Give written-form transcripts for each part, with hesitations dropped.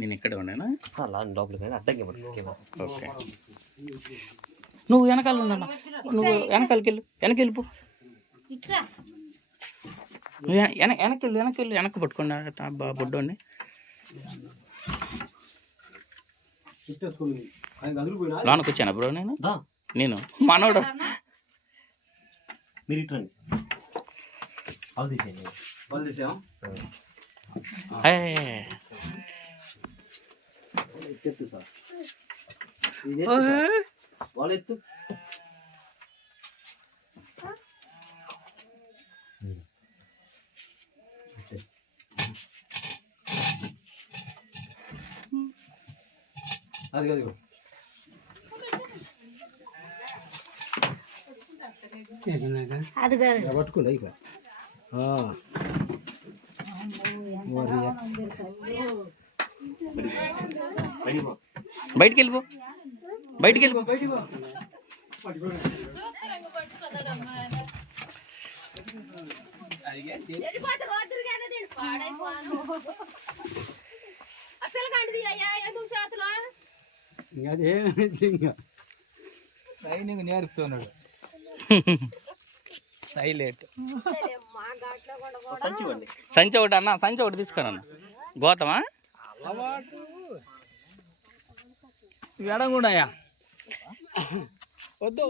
నేను ఇక్కడే ఉన్నానా? లోపలికి అడ్డంగా ఓకే, నువ్వు వెనకాల ఉన్నా, నువ్వు వెనకాలకి వెళ్ళిపో, వెనక్కి వెనక్కి పట్టుకున్నా బొడ్డోని. లోనకి వచ్చాను బ్రో నేను మనోడు. మీరు ఇట్రండి. వాళ్ళెత్తు. అది కాదు అది కాదు పట్టుకోండి అయిపోయి. బయటికి వెళ్ళిపో. ట్రైనింగ్ నేర్పుతున్నాడు సైలెంట్. సంచి ఒకటి అన్న, సంచి ఒకటి తీసుకోండి అన్న. గోతమా అలవాటు ఎడగుండయా. వద్దు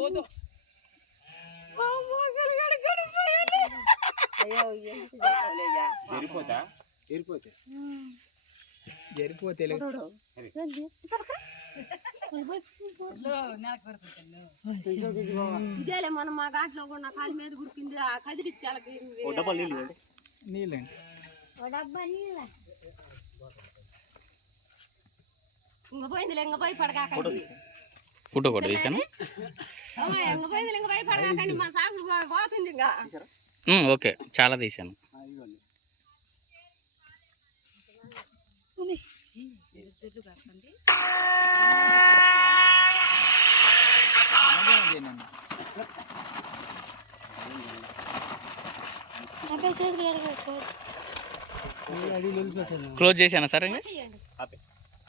జరిపోతే ఇదేలే మనం మా ఘాట్లో కూడా కాలు మీద గురికింది కదిరిచ్చాలకి నీళ్ళండి. ఇంక పోయింది ఇంక పోయి పడకాకండి. ఫోటో కూడా తీసాను. ఇంక పోయింది ఇంక పోయి పడకాకండి, మా సాగు పోతుంది ఇంకా. ఓకే, చాలా తీసాను. క్లోజ్ చేశాను సార్.